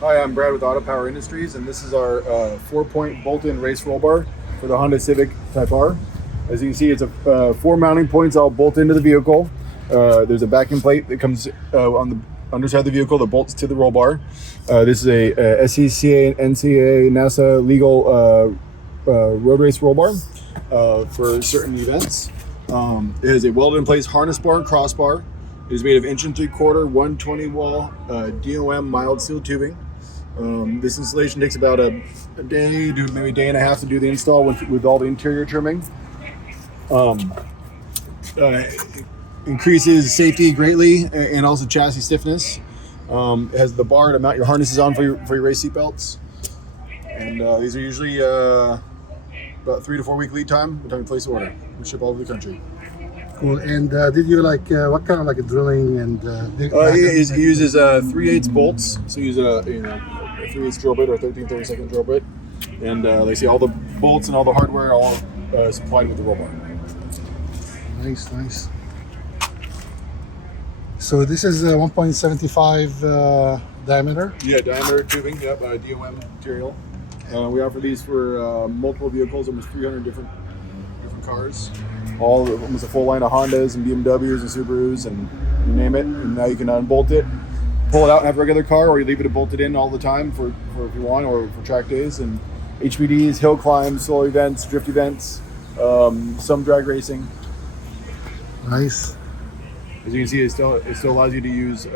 Hi, I'm Brad with Autopower Industries, and this is our 4-point bolt-in race roll bar for the Honda Civic Type R. As you can see, it's a 4 mounting points all bolt into the vehicle. There's a backing plate that comes on the underside of the vehicle that bolts to the roll bar. This is a SCCA, NCAA, NASA legal road race roll bar for certain events. It has a welded-in-place harness bar and crossbar. It is made of 1 3/4 120 wall DOM mild steel tubing. This installation takes about a day to maybe a day and a half to do the install with all the interior trimming. Increases safety greatly and also chassis stiffness. It has the bar to mount your harnesses on for your race seat belts. And these are usually about 3 to 4 week lead time by the time you place the order. We ship all over the country. Cool. And did you what kind of a drilling and? It uses 3/8 bolts, so you use a 3/8 drill bit or 13/32 drill bit, and like I say, all the bolts and all the hardware are all supplied with the roll bar. Nice, nice. So this is 1.75 diameter. Yeah, diameter tubing. Yep, DOM material. We offer these for multiple vehicles, almost 300 different cars. Almost a full line of Hondas and BMWs and Subarus and you name it. And now you can unbolt it, pull it out and have a regular car, or you leave it bolted in all the time for if you want, or for track days. And HPDs, hill climbs, solo events, drift events, some drag racing. Nice. As you can see, it still allows you to use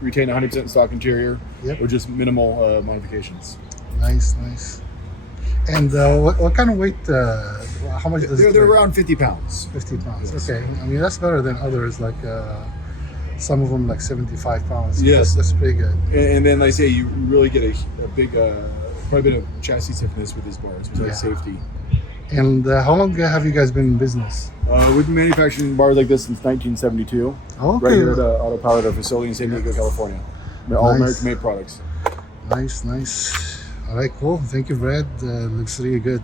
retain 100% stock interior, Yep. with just minimal modifications. Nice, nice. And what kind of weight? How much does it They're weigh? around 50 pounds. 50 pounds. Yes. Okay. I mean, that's better than others. Like some of them, like 75 pounds. Yes. That's pretty good. And then, like I say, you really get a big, quite a bit of chassis stiffness with this bar, besides safety. And how long have you guys been in business? We've been manufacturing bars like this since 1972. Okay. Right here at Autopower, our facility in San Diego, California. All Nice. American-made products. Nice, nice. All right, cool. Thank you, Brad. Looks really good.